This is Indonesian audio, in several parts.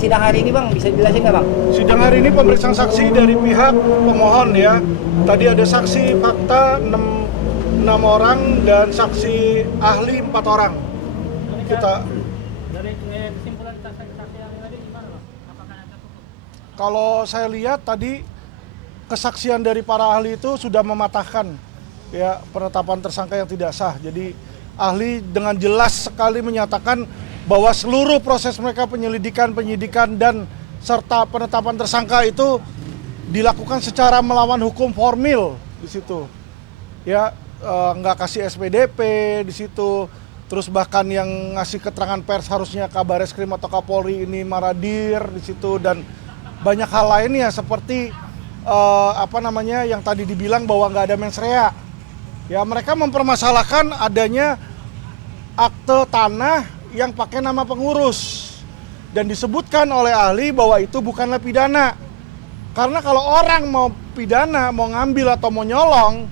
Sidang hari ini Bang, bisa dijelasin nggak Bang? Sidang hari ini pemeriksaan saksi dari pihak pemohon ya. Tadi ada saksi fakta 6 orang dan saksi ahli 4 orang. Kita Dari kesimpulan saksi yang tadi gimana Bang? Apakah ada cukup? kalau saya lihat tadi kesaksian dari para ahli itu sudah mematahkan ya penetapan tersangka yang tidak sah. Jadi ahli dengan jelas sekali menyatakan bahwa seluruh proses mereka penyelidikan, penyidikan dan serta penetapan tersangka itu dilakukan secara melawan hukum formil di situ. Ya nggak kasih SPDP di situ. Terus bahkan yang ngasih keterangan pers harusnya Kabareskrim atau Kapolri ini maradir di situ dan banyak hal lainnya seperti yang tadi dibilang bahwa nggak ada mens rea. Ya mereka mempermasalahkan adanya akte tanah yang pakai nama pengurus dan disebutkan oleh ahli bahwa itu bukanlah pidana. Karena kalau orang mau pidana, mau ngambil atau mau nyolong,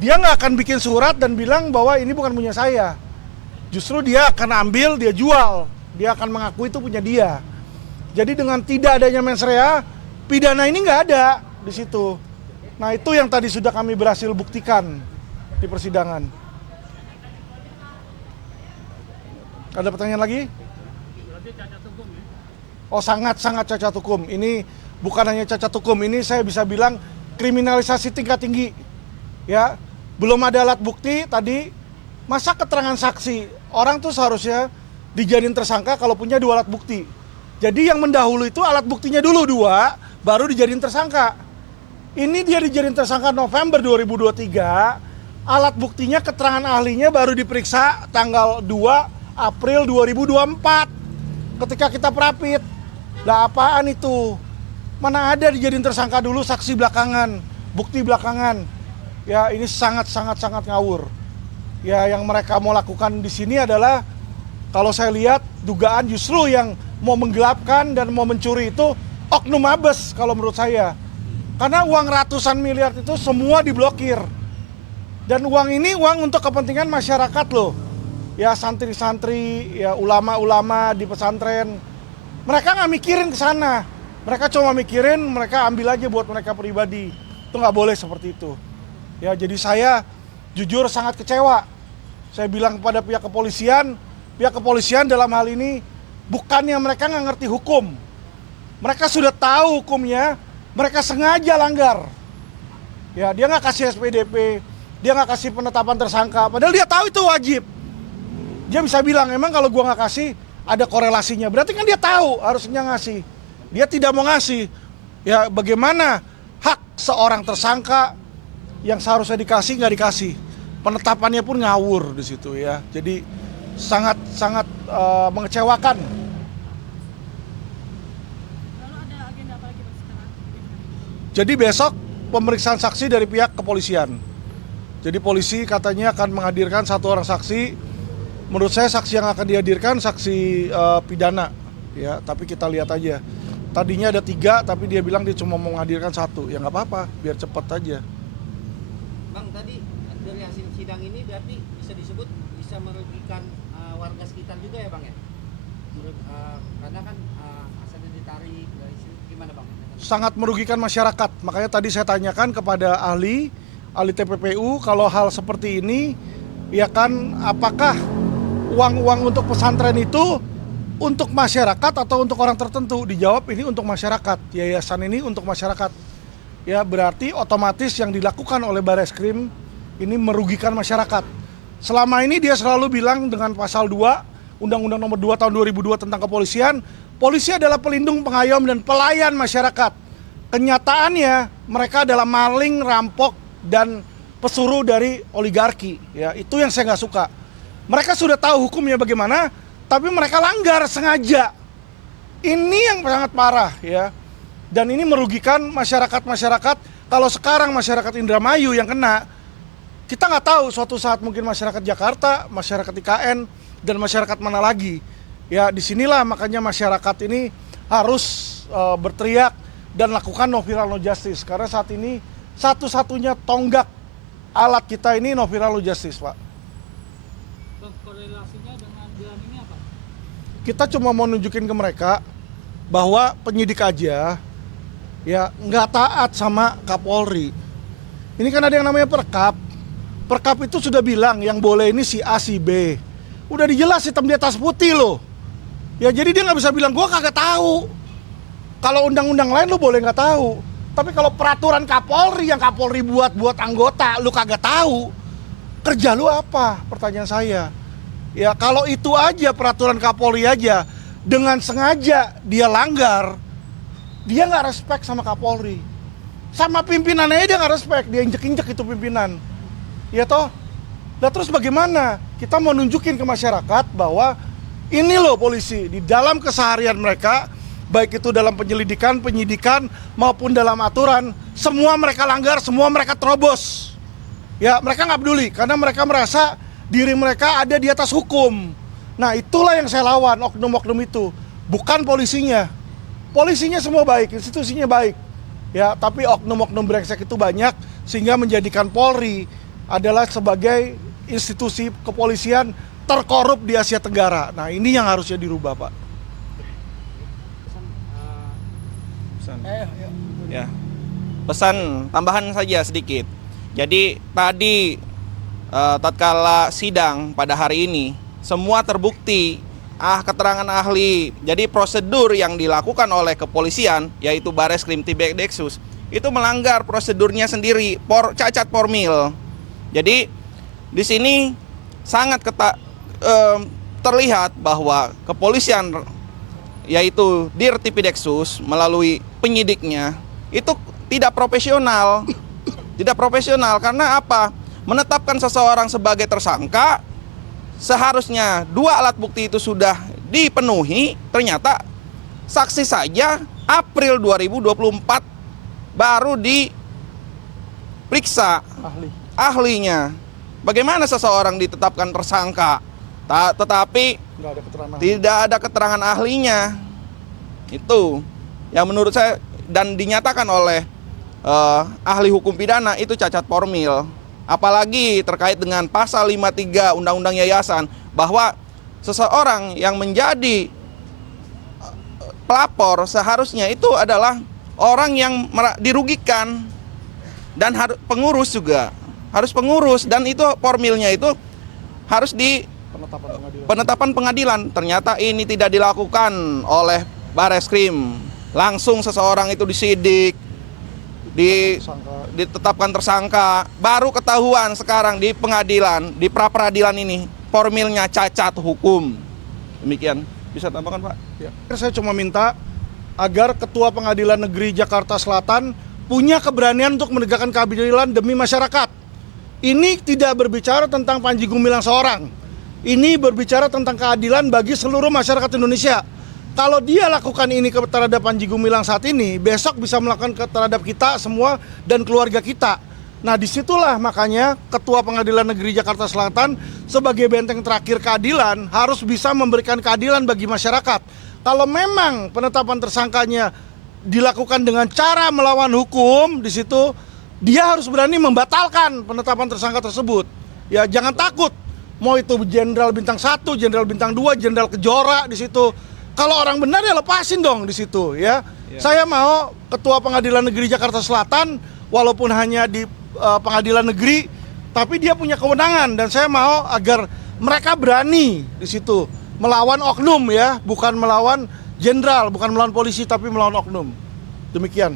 dia nggak akan bikin surat dan bilang bahwa ini bukan punya saya. Justru dia akan ambil, dia jual, dia akan mengaku itu punya dia. Jadi dengan tidak adanya mens rea, pidana ini nggak ada di situ. Nah itu yang tadi sudah kami berhasil buktikan di persidangan. Ada pertanyaan lagi? Berarti cacat hukum ya? Oh sangat-sangat cacat hukum. Ini bukan hanya cacat hukum, ini saya bisa bilang kriminalisasi tingkat tinggi. Ya, belum ada alat bukti tadi. Masa keterangan saksi orang tuh seharusnya dijadiin tersangka kalau punya 2 alat bukti. Jadi yang mendahului itu alat buktinya dulu 2, baru dijadiin tersangka. Ini dia dijadiin tersangka November 2023. Alat buktinya keterangan ahlinya baru diperiksa tanggal 2 April 2024 ketika kita perapit. Lah apaan itu? Mana ada dijadiin tersangka dulu saksi belakangan, bukti belakangan. Ya ini sangat ngawur. Ya yang mereka mau lakukan di sini adalah kalau saya lihat dugaan justru yang mau menggelapkan dan mau mencuri itu oknum Mabes kalau menurut saya. Karena uang ratusan miliar itu semua diblokir. Dan uang ini uang untuk kepentingan masyarakat loh. Ya santri-santri, ya ulama-ulama di pesantren. Mereka nggak mikirin ke sana. Mereka cuma mikirin mereka ambil aja buat mereka pribadi. Itu nggak boleh seperti itu. Ya jadi saya jujur sangat kecewa. Saya bilang kepada pihak kepolisian dalam hal ini bukannya mereka nggak ngerti hukum. Mereka sudah tahu hukumnya, mereka sengaja langgar. Ya dia nggak kasih SPDP, dia nggak kasih penetapan tersangka. Padahal dia tahu itu wajib. Dia bisa bilang, emang kalau gua nggak kasih ada korelasinya. Berarti kan dia tahu harusnya ngasih. Dia tidak mau ngasih. Ya bagaimana hak seorang tersangka yang seharusnya dikasih nggak dikasih. Penetapannya pun ngawur di situ ya. Jadi sangat mengecewakan. Lalu ada agenda apa lagi Bang sekarang? Jadi besok pemeriksaan saksi dari pihak kepolisian. Jadi polisi katanya akan menghadirkan 1 orang saksi. Menurut saya saksi yang akan dihadirkan saksi pidana, ya. Tapi kita lihat aja. Tadinya ada 3, tapi dia bilang dia cuma mau menghadirkan 1. Ya nggak apa-apa, biar cepet aja. Bang tadi dari hasil sidang ini berarti bisa disebut bisa merugikan warga sekitar juga ya Bang ya? Karena kan asalnya ditarik dari sini, gimana Bang? Sangat merugikan masyarakat. Makanya tadi saya tanyakan kepada ahli TPPU kalau hal seperti ini, ya kan apakah uang untuk pesantren itu untuk masyarakat atau untuk orang tertentu? Dijawab ini untuk masyarakat, yayasan ini untuk masyarakat. Ya berarti otomatis yang dilakukan oleh Bareskrim ini merugikan masyarakat. Selama ini dia selalu bilang dengan pasal 2, Undang-Undang Nomor 2 Tahun 2002 tentang kepolisian, polisi adalah pelindung, pengayom dan pelayan masyarakat. Kenyataannya mereka adalah maling, rampok dan pesuruh dari oligarki. Ya itu yang saya nggak suka. Mereka sudah tahu hukumnya bagaimana, tapi mereka langgar sengaja. Ini yang sangat parah ya. Dan ini merugikan masyarakat. Kalau sekarang masyarakat Indramayu yang kena, kita nggak tahu suatu saat mungkin masyarakat Jakarta, masyarakat IKN, dan masyarakat mana lagi. Ya disinilah makanya masyarakat ini harus berteriak dan lakukan no viral no justice. Karena saat ini satu-satunya tonggak alat kita ini no viral no justice, Pak. Bang, korelasinya dengan jalan ini apa? Kita cuma mau nunjukin ke mereka bahwa penyidik aja ya nggak taat sama Kapolri. Ini kan ada yang namanya perkap. Perkap itu sudah bilang yang boleh ini si A, si B. Udah dijelas hitam di atas putih loh. Ya jadi dia nggak bisa bilang gua kagak tahu. Kalau undang-undang lain lu boleh nggak tahu. Tapi kalau peraturan Kapolri yang Kapolri buat anggota lu kagak tahu, kerja lu apa? Pertanyaan saya. Ya kalau itu aja peraturan Kapolri aja dengan sengaja dia langgar, dia nggak respect sama Kapolri. Sama pimpinannya dia nggak respect, dia injek-injek itu pimpinan. Ya toh? Nah terus bagaimana? Kita mau nunjukin ke masyarakat bahwa ini loh polisi, di dalam keseharian mereka, baik itu dalam penyelidikan, penyidikan, maupun dalam aturan, semua mereka langgar, semua mereka terobos. Ya mereka nggak peduli, karena mereka merasa diri mereka ada di atas hukum. Nah itulah yang saya lawan, oknum-oknum itu. Bukan polisinya. Polisinya semua baik, institusinya baik. Ya, tapi oknum-oknum brengsek itu banyak, sehingga menjadikan Polri adalah sebagai institusi kepolisian terkorup di Asia Tenggara. Nah ini yang harusnya dirubah, Pak. Ya, pesan tambahan saja sedikit. Jadi tadi tatkala sidang pada hari ini semua terbukti keterangan ahli. Jadi prosedur yang dilakukan oleh kepolisian yaitu Bareskrim Tibet-Deksus itu melanggar prosedurnya sendiri, cacat formil. Jadi di sini sangat terlihat bahwa kepolisian yaitu Dir Tibet-Deksus melalui penyidiknya itu tidak profesional. Tidak profesional karena apa? Menetapkan seseorang sebagai tersangka seharusnya 2 alat bukti itu sudah dipenuhi, ternyata saksi saja April 2024 baru diperiksa ahlinya. Bagaimana seseorang ditetapkan tersangka tetapi tidak ada keterangan ahlinya? Itu yang menurut saya dan dinyatakan oleh ahli hukum pidana itu cacat formil. Apalagi terkait dengan pasal 53 Undang-Undang Yayasan bahwa seseorang yang menjadi pelapor seharusnya itu adalah orang yang dirugikan dan pengurus juga harus pengurus, dan itu formilnya itu harus di penetapan pengadilan. Ternyata ini tidak dilakukan oleh Bareskrim. Langsung seseorang itu disidik, ditetapkan tersangka, baru ketahuan sekarang di pengadilan, di pra-peradilan ini formilnya cacat hukum. Demikian. Bisa tambahkan, Pak? Ya. Saya cuma minta agar Ketua Pengadilan Negeri Jakarta Selatan punya keberanian untuk menegakkan keadilan demi masyarakat. Ini tidak berbicara tentang Panji Gumilang seorang. Ini berbicara tentang keadilan bagi seluruh masyarakat Indonesia. Kalau dia lakukan ini terhadap Panji Gumilang saat ini, besok bisa melakukan terhadap kita semua dan keluarga kita. Nah disitulah makanya Ketua Pengadilan Negeri Jakarta Selatan sebagai benteng terakhir keadilan harus bisa memberikan keadilan bagi masyarakat. Kalau memang penetapan tersangkanya dilakukan dengan cara melawan hukum, di situ dia harus berani membatalkan penetapan tersangka tersebut. Ya jangan takut. Mau itu Jenderal Bintang 1, Jenderal Bintang 2, Jenderal Kejora di situ. Kalau orang benar ya lepasin dong di situ ya. Saya mau Ketua Pengadilan Negeri Jakarta Selatan walaupun hanya di pengadilan negeri tapi dia punya kewenangan, dan saya mau agar mereka berani di situ melawan oknum ya, bukan melawan jenderal, bukan melawan polisi tapi melawan oknum. Demikian.